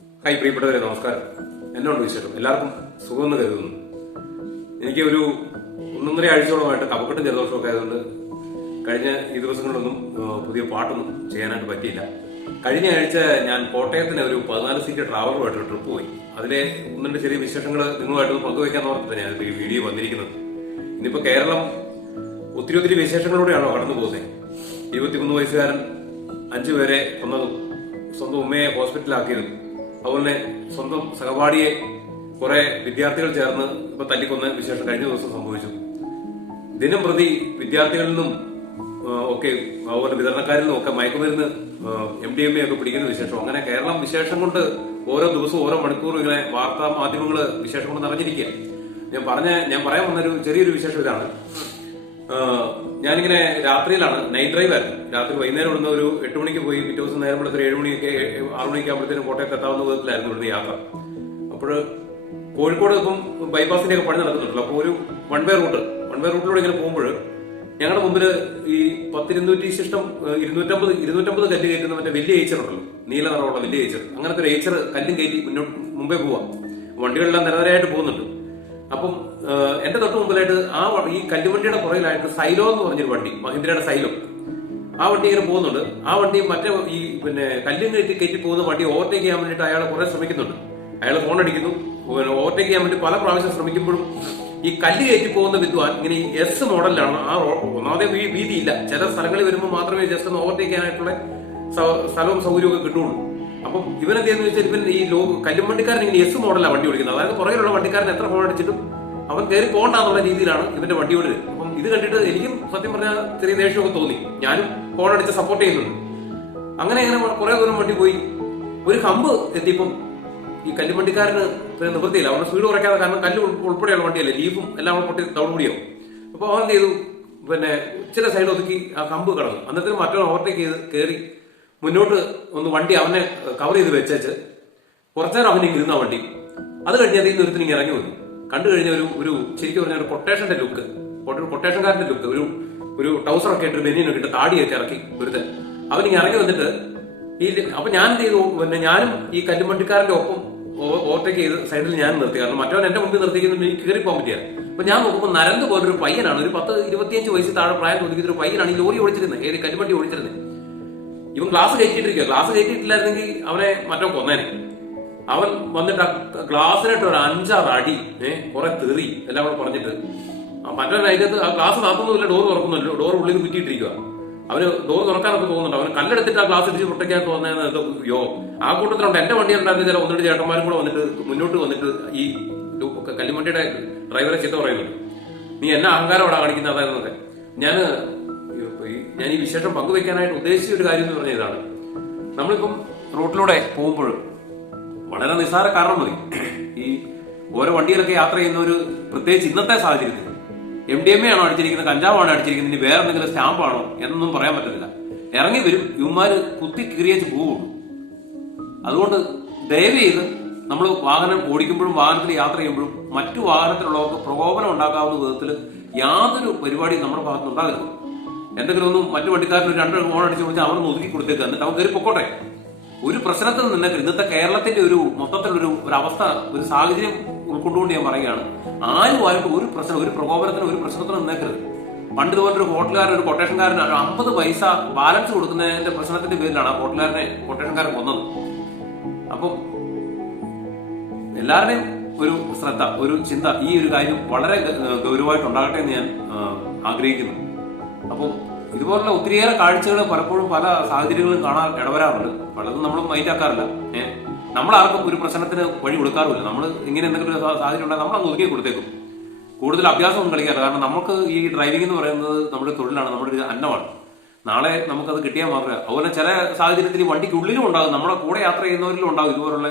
Hi പ്രിയപ്പെട്ടവരെ നമസ്കാരം. എന്നോട് വിശേഷം? എല്ലാവർക്കും സുഖമെന്ന് കരുതുന്നു. എനിക്ക് ഒരു ഒന്നൊന്നര ആഴ്ചയോളമായിട്ട് കപക്കെട്ടും ജലദോഷമൊക്കെ ആയതുകൊണ്ട് കഴിഞ്ഞ ഈ ദിവസങ്ങളിലൊന്നും പുതിയ പാട്ടൊന്നും ചെയ്യാനായിട്ട് പറ്റിയില്ല. കഴിഞ്ഞ ആഴ്ച ഞാൻ കോട്ടയത്തിന് ഒരു പതിനാല് സീറ്റ് ട്രാവലുമായിട്ട് ട്രിപ്പ് പോയി. അതിലെ ഒന്ന് ചെറിയ വിശേഷങ്ങൾ നിങ്ങളുമായിട്ട് പങ്കുവയ്ക്കാൻ ഓർത്തിട്ട് ഞാൻ ഈ വീഡിയോ വന്നിരിക്കുന്നത്. ഇന്നിപ്പോ കേരളം ഒത്തിരി ഒത്തിരി വിശേഷങ്ങളിലൂടെയാണോ കടന്നു പോകുന്നത്? ഇരുപത്തിമൂന്ന് വയസ്സുകാരൻ അഞ്ചു പേരെ കൊന്നതും സ്വന്തം ഉമ്മയെ ഹോസ്പിറ്റലാക്കിയതും അതുപോലെ സ്വന്തം സഹപാഠിയെ കുറെ വിദ്യാർത്ഥികൾ ചേർന്ന് ഇപ്പൊ തല്ലിക്കൊന്ന വിശേഷം കഴിഞ്ഞ ദിവസം സംഭവിച്ചു. ദിനം പ്രതി വിദ്യാർത്ഥികളിൽ നിന്നും ഒക്കെ അതുപോലെ വിതരണക്കാരിൽ നിന്നും ഒക്കെ മയക്കുമരുന്ന് എം ഡി എം എ ഒക്കെ പിടിക്കുന്ന വിശേഷം. അങ്ങനെ കേരളം വിശേഷം കൊണ്ട് ഓരോ ദിവസവും ഓരോ മണിക്കൂറും ഇങ്ങനെ വാർത്താ മാധ്യമങ്ങൾ വിശേഷം കൊണ്ട് നിറഞ്ഞിരിക്കുക ഞാൻ പറഞ്ഞ ഞാൻ പറയാൻ വന്നൊരു ചെറിയൊരു വിശേഷം ഇതാണ്. ഞാനിങ്ങനെ രാത്രിയിലാണ് നൈറ്റ് ഡ്രൈവ് ആയിരുന്നു. രാത്രി വൈകുന്നേരം ഇവിടുന്ന് ഒരു എട്ട് മണിക്ക് പോയി പിറ്റേ ദിവസം നേരം വെളുത്തൊരു ഏഴ് മണിയൊക്കെ ആറു മണിയൊക്കെ ആകുമ്പോഴത്തേനും കോട്ടയത്ത് എത്താവുന്ന വിധത്തിലായിരുന്നു ഇവിടുന്ന് യാത്ര. അപ്പോൾ കോഴിക്കോട് ഇപ്പം ബൈപ്പാസിന്റെ ഒക്കെ പണി നടക്കുന്നുണ്ടല്ലോ. അപ്പോൾ ഒരു one way route one way റൂട്ടിലൂടെ ഇങ്ങനെ പോകുമ്പോൾ ഞങ്ങളുടെ മുമ്പിൽ ഈ പത്തിരുന്നൂറ്റി ശിഷ്ടം ഇരുന്നൂറ്റമ്പത് ഇരുന്നൂറ്റമ്പത് കല്ല് കയറ്റുന്ന മറ്റേ വലിയ ഏച്ചർ ഉണ്ടല്ലോ നീല നിറമുള്ള വലിയ ഏച്ചർ. അങ്ങനത്തെ ഒരു ഏച്ചർ കല്ലും കയറ്റി മുന്നോട്ട് മുമ്പേ പോവാം. വണ്ടികളെല്ലാം നിരനിരയായിട്ട് പോകുന്നുണ്ട്. അപ്പം എന്റെ തൊട്ട് മുമ്പിലായിട്ട് ആ ഈ കല്ലുവണ്ടിയുടെ പുറകിലായിട്ട് സൈലോ എന്ന് പറഞ്ഞൊരു വണ്ടി മഹീന്ദ്രയുടെ സൈലോ. ആ വണ്ടി ഇങ്ങനെ പോകുന്നുണ്ട്. ആ വണ്ടി മറ്റേ ഈ പിന്നെ കല്ലും കയറ്റി കയറ്റി പോകുന്ന വണ്ടി ഓവർടേക്ക് ചെയ്യാൻ വേണ്ടിയിട്ട് അയാൾ കുറെ ശ്രമിക്കുന്നുണ്ട്. അയാൾ ഫോൺ അടിക്കുന്നു. ഓവർടേക്ക് ചെയ്യാൻ വേണ്ടി പല പ്രാവശ്യം ശ്രമിക്കുമ്പോഴും ഈ കല്ല് കയറ്റി പോകുന്ന വിദ്വാൻ ഇങ്ങനെ ഈ എസ് മോഡലിലാണ് ആ ഒന്നാമത് വീതിയില്ല. ചില സ്ഥലങ്ങളിൽ വരുമ്പോൾ മാത്രമേ ജസ്റ്റ് ഒന്ന് ഓവർടേക്ക് ചെയ്യാനായിട്ടുള്ള സ്ഥലവും സൗകര്യവും ഒക്കെ കിട്ടുള്ളൂ അപ്പം ഇവനെന്ത് ചെയ്യുന്ന വെച്ചാൽ ഇവൻ ഈ ലോ കല്ലും വണ്ടിക്കാരൻ ഇങ്ങനെ എസ് മോഡലാണ് വണ്ടി ഓടിക്കുന്നത്. അതായത് പുറകിലുള്ള വണ്ടിക്കാരൻ എത്ര ഫോൺ അടിച്ചിട്ടും അവൻ കയറി പോകണ്ടെന്നുള്ള രീതിയിലാണ് ഇവന്റെ വണ്ടി ഓടുന്നത് അപ്പം ഇത് കണ്ടിട്ട് എനിക്കും സത്യം പറഞ്ഞാൽ ചെറിയ ദേഷ്യമൊക്കെ തോന്നി. ഞാനും ഫോൺ അടിച്ച് സപ്പോർട്ട് ചെയ്യുന്നുണ്ട്. അങ്ങനെ അങ്ങനെ കുറെ ദൂരം വണ്ടി പോയി. ഒരു കമ്പ് എത്തിയപ്പം ഈ കല്ലുമണ്ടിക്കാരന് പിന്നെ നിവൃത്തിയില്ല. അവരുടെ സ്പീഡ് കുറയ്ക്കാതെ കാരണം കല്ല് ഉൾ- ഉൾപ്പെടെയുള്ള വണ്ടിയല്ലേ. ലീഫും എല്ലാം കൂടെ പൊട്ടി കൂടിയോ അപ്പൊ അവൻ എന്ത് ചെയ്തു? പിന്നെ ഇച്ചിരി സൈഡ് ഒതുക്കി ആ കമ്പ് കടന്നു. അന്നത്തെ മറ്റൊരു ഓവർടേക്ക് ചെയ്ത് കയറി മുന്നോട്ട് ഒന്ന് വണ്ടി അവനെ കവർ ചെയ്ത് വെച്ചേച്ച് കുറച്ചേരം അവൻ ഇരുന്ന വണ്ടി. അത് കഴിഞ്ഞ് അതിൽ നിന്ന് ഇങ്ങനെ ഇറങ്ങി വന്നു. കണ്ടു കഴിഞ്ഞ ഒരു ഒരു ശരിക്കും പറഞ്ഞ ഒരു കൊട്ടേഷന്റെ ലുക്ക് ഒരു കൊട്ടേഷൻകാരന്റെ ലുക്ക് ഒരു ഒരു ടൗസർ ഒക്കെ ഇട്ട് ബനിയനൊക്കെ ഇട്ട് താടിയൊക്കെ ഇറക്കി ഒരുത്തൻ. അവൻ ഇങ്ങനെ ഇറങ്ങി വന്നിട്ട് ഈ അപ്പൊ ഞാൻ എന്ത് ചെയ്തു? പിന്നെ ഞാനും ഈ കല്ലുമണ്ടിക്കാരന്റെ ഒപ്പം ഓവർടേക്ക് ചെയ്ത് സൈഡിൽ ഞാൻ നിർത്തി. കാരണം മറ്റവൻ എന്റെ മുമ്പിൽ നിർത്തിക്കുന്നു എനിക്ക് കയറി പോകാൻ പറ്റിയ അപ്പൊ ഞാൻ നോക്കുമ്പോൾ നരന്ത് പോലൊരു പയ്യനാണ്. ഒരു പത്ത് ഇരുപത്തിയഞ്ച് വയസ്സിൽ താഴെ പ്രായം ഒരു പയ്യനാണ് ഈ ലോറി ഓടിച്ചിരുന്നത് ഏത് കല്ലുമണ്ടി ഓടിച്ചിരുന്നത് ഇവൻ ക്ലാസ് കയറ്റിയിട്ടിരിക്കുക ക്ലാസ് കയറ്റിയിട്ടില്ലായിരുന്നെങ്കിൽ അവനെ മറ്റോ കൊന്നേനെ അവൻ വന്നിട്ട് ആ ഗ്ലാസ്സിനായിട്ട് ഒരു അഞ്ചാറ് അടി ഏഹ് കുറെ തെറി എല്ലാം കൂടെ പറഞ്ഞിട്ട് മറ്റവൻ അതിനകത്ത് ആ ഗ്ലാസ് നടത്തുന്നില്ല ഡോർ തുറക്കുന്നില്ല ഡോർ ഉള്ളിൽ കുറ്റിയിട്ടിരിക്കുക അവന് ഡോർ തുറക്കാനൊക്കെ തോന്നുന്നുണ്ട്. അവൻ കല്ലെടുത്തിട്ട് ആ ഗ്ലാസ് ഇടിച്ച് പൊട്ടിക്കാൻ തോന്നുന്നത് യോ. ആ കൂട്ടത്തിലുണ്ട്. എന്റെ വണ്ടി ഉണ്ടായിരുന്ന ചില ഒന്നിട്ട് ചേട്ടന്മാരും കൂടെ വന്നിട്ട് മുന്നോട്ട് വന്നിട്ട് ഈ കല്ലുമണ്ടിയുടെ ഡ്രൈവറെ ചീത്ത പറയുന്നുണ്ട്. നീ എന്നെ അവിടെ കാണിക്കുന്നത് അതായിരുന്നൊക്കെ ഞാൻ ഞാൻ ഈ വിശേഷം പങ്കുവെക്കാനായിട്ട് ഉദ്ദേശിച്ച ഒരു കാര്യം എന്ന് പറഞ്ഞ ഇതാണ്. നമ്മളിപ്പം റോട്ടിലൂടെ പോകുമ്പോൾ വളരെ നിസ്സാര കാരണം മതി. ഈ ഓരോ വണ്ടിയിലൊക്കെ യാത്ര ചെയ്യുന്ന ഒരു പ്രത്യേകിച്ച് ഇന്നത്തെ സാഹചര്യത്തിൽ എം ഡി എം എ ആണോ അടിച്ചിരിക്കുന്നത് കഞ്ചാവാണോ അടിച്ചിരിക്കുന്നത് ഇനി വേറെ എന്തെങ്കിലും സ്റ്റാമ്പാണോ എന്നൊന്നും പറയാൻ പറ്റത്തില്ല. ഇറങ്ങി വരും യുവമാര് കുത്തി കീറിയേച്ച് പോവുള്ളൂ അതുകൊണ്ട് ദയവ് ചെയ്ത് നമ്മൾ വാഹനം ഓടിക്കുമ്പോഴും വാഹനത്തിൽ യാത്ര ചെയ്യുമ്പോഴും മറ്റു വാഹനത്തിലുള്ളവർക്ക് പ്രകോപനം ഉണ്ടാക്കാവുന്ന വിധത്തിൽ യാതൊരു പരിപാടിയും നമ്മുടെ ഭാഗത്ത് ഉണ്ടാകരുത്. എന്തെങ്കിലും ഒന്നും മറ്റു വണ്ടിക്കാരൻ ഒരു രണ്ട് ഫോൺ അടിച്ചു കൊടുത്താൽ അവൻ ഒതുക്കി കൊടുത്തേക്ക് എന്നിട്ട് അവൻ കയറി പൊക്കോട്ടെ. ഒരു പ്രശ്നത്തിൽ നിന്നേക്കരുത് ഇന്നത്തെ കേരളത്തിന്റെ ഒരു മൊത്തത്തിലൊരു ഒരു അവസ്ഥ ഒരു സാഹചര്യം ഉൾക്കൊണ്ടുകൊണ്ട് ഞാൻ പറയുകയാണ്. ആരുമായിട്ട് ഒരു പ്രശ്നം ഒരു പ്രകോപനത്തിന് ഒരു പ്രശ്നത്തിന് നിന്നേക്കരുത്. പണ്ട് ഇതുപോലെ ഒരു ഹോട്ടലുകാരൻ ഒരു കൊട്ടേഷൻകാരൻ അമ്പത് പൈസ ബാലൻസ് കൊടുക്കുന്നതിന്റെ പ്രശ്നത്തിന്റെ പേരിലാണ് ആ ഹോട്ടലുകാരനെ കൊട്ടേഷൻകാരൻ കൊന്നത്. അപ്പം എല്ലാവരുടെയും ഒരു ശ്രദ്ധ ഒരു ചിന്ത ഈ ഒരു കാര്യം വളരെ ഗൗരവമായിട്ട് ഉണ്ടാകട്ടെ എന്ന് ഞാൻ ആഗ്രഹിക്കുന്നു. അപ്പോൾ ഇതുപോലുള്ള ഒത്തിരിയേറെ കാഴ്ചകൾ പലപ്പോഴും പല സാഹചര്യങ്ങളും കാണാൻ ഇടവരാറുണ്ട്. പലതും നമ്മൾ മൈൻഡാക്കാറില്ല നമ്മൾ ആർക്കും ഒരു പ്രശ്നത്തിന് വഴി കൊടുക്കാറുമില്ല. നമ്മൾ ഇങ്ങനെ എന്തെങ്കിലും ഒരു സാഹചര്യം ഉണ്ടെങ്കിൽ നമ്മൾ അങ്ങ് ഒതുക്കി കൊടുത്തേക്കും. കൂടുതൽ അഭ്യാസമൊന്നും കളിക്കാറില്ല. കാരണം നമുക്ക് ഈ ഡ്രൈവിംഗ് എന്ന് പറയുന്നത് നമ്മുടെ തൊഴിലാണ് നമ്മുടെ ഒരു അന്നമാണ്. നാളെ നമുക്കത് കിട്ടിയാൽ മാത്രമേ അതുപോലെ ചില സാഹചര്യത്തിൽ വണ്ടിക്കുള്ളിലും ഉണ്ടാകും. നമ്മുടെ കൂടെ യാത്ര ചെയ്യുന്നവരിലും ഉണ്ടാകും. ഇതുപോലുള്ള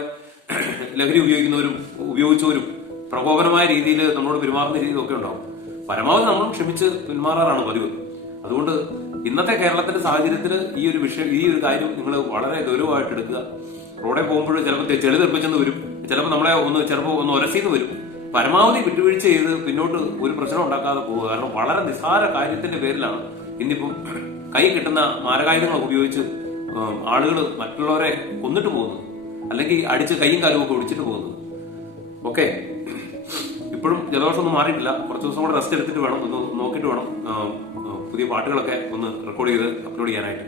ലഹരി ഉപയോഗിക്കുന്നവരും ഉപയോഗിച്ചവരും പ്രകോപനമായ രീതിയിൽ നമ്മളോട് പെരുമാറുന്ന രീതിയിലൊക്കെ ഉണ്ടാകും. പരമാവധി നമ്മൾ ക്ഷമിച്ച് പിന്മാറാറാണ് പതിവ്. അതുകൊണ്ട് ഇന്നത്തെ കേരളത്തിന്റെ സാഹചര്യത്തിൽ ഈ ഒരു വിഷയം ഈ ഒരു കാര്യം നിങ്ങൾ വളരെ ഗൗരവമായിട്ട് എടുക്കുക. റോഡിൽ പോകുമ്പോൾ ചിലപ്പോൾ ചെളി തെറിപ്പിച്ചെന്ന് വരും. ചിലപ്പോൾ നമ്മളെ ഒന്ന് ചിലപ്പോൾ ഒന്ന് ഒരസിന്ന് വരും. പരമാവധി വിട്ടുവീഴ്ച ചെയ്ത് പിന്നോട്ട് ഒരു പ്രശ്നം ഉണ്ടാക്കാതെ പോകുക കാരണം വളരെ നിസ്സാര കാര്യത്തിന്റെ പേരിലാണ്. ഇന്നിപ്പം കൈ കിട്ടുന്ന മാരകായുധങ്ങൾ ഉപയോഗിച്ച് ആളുകൾ മറ്റുള്ളവരെ കൊന്നിട്ട് പോകുന്നു അല്ലെങ്കിൽ അടിച്ച് കൈയും കാലും ഒക്കെ ഒടിച്ചിട്ട് പോകുന്നു ഓക്കെ? ഇപ്പോഴും ജലദോഷം ഒന്നും മാറിയിട്ടില്ല. കുറച്ച് ദിവസം കൂടെ റെസ്റ്റ് എടുത്തിട്ട് വേണം ഒന്ന് നോക്കിയിട്ട് വേണം പുതിയ പാട്ടുകളൊക്കെ ഒന്ന് റെക്കോർഡ് ചെയ്ത് അപ്ലോഡ് ചെയ്യാനായിട്ട്.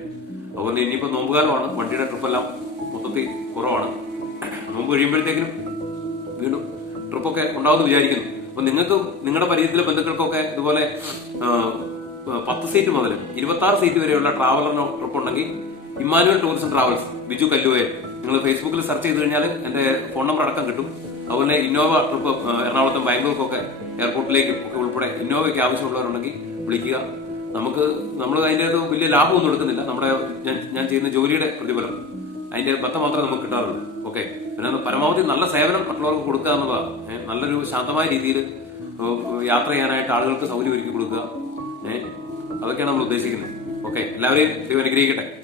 അതുപോലെ ഇനിയിപ്പോൾ നോമ്പുകാലമാണ് വണ്ടിയുടെ ട്രിപ്പെല്ലാം മൊത്തത്തിൽ കുറവാണ്. നോമ്പ് കഴിയുമ്പോഴത്തേക്കിനും വീണ്ടും ട്രിപ്പൊക്കെ ഉണ്ടാവുമെന്ന് വിചാരിക്കുന്നു. അപ്പൊ നിങ്ങൾക്ക് നിങ്ങളുടെ പരിചയത്തിലെ ബന്ധുക്കൾക്കൊക്കെ ഇതുപോലെ പത്ത് സീറ്റ് മുതൽ ഇരുപത്തി ആറ് സീറ്റ് വരെയുള്ള ട്രാവലറിനോ ട്രിപ്പ് ഉണ്ടെങ്കിൽ ഇമ്മാനുവൽ ടൂറിസം ട്രാവൽസ് ബിജു കല്ലുവേ. നിങ്ങൾ ഫേസ്ബുക്കിൽ സെർച്ച് ചെയ്ത് കഴിഞ്ഞാൽ എന്റെ ഫോൺ നമ്പർ അടക്കം കിട്ടും. അതുപോലെ ഇന്നോവ ട്രിപ്പ് എറണാകുളത്തും ബാംഗ്ലൂർക്കൊക്കെ എയർപോർട്ടിലേക്ക് ഒക്കെ ഉൾപ്പെടെ ഇന്നോവയ്ക്ക് ആവശ്യമുള്ളവരുണ്ടെങ്കിൽ വിളിക്കുക. നമുക്ക് നമ്മൾ അതിന്റെ ഒരു വലിയ ലാഭമൊന്നും എടുക്കുന്നില്ല. നമ്മുടെ ഞാൻ- ചെയ്യുന്ന ജോലിയുടെ പ്രതിഫലം. അതിന്റെ ബത്തം മാത്രമേ നമുക്ക് കിട്ടാറുള്ളൂ. ഓക്കെ പിന്നെ പരമാവധി നല്ല സേവനം മറ്റുള്ളവർക്ക് കൊടുക്കുക എന്നുള്ളതാണ്. നല്ലൊരു ശാന്തമായ രീതിയിൽ യാത്ര ചെയ്യാനായിട്ട് ആളുകൾക്ക് സൗകര്യം ഒരുക്കി കൊടുക്കുക. ഏഹ് അതൊക്കെയാണ് നമ്മൾ ഉദ്ദേശിക്കുന്നത്. ഓക്കെ എല്ലാവരെയും ദൈവം അനുഗ്രഹിക്കട്ടെ.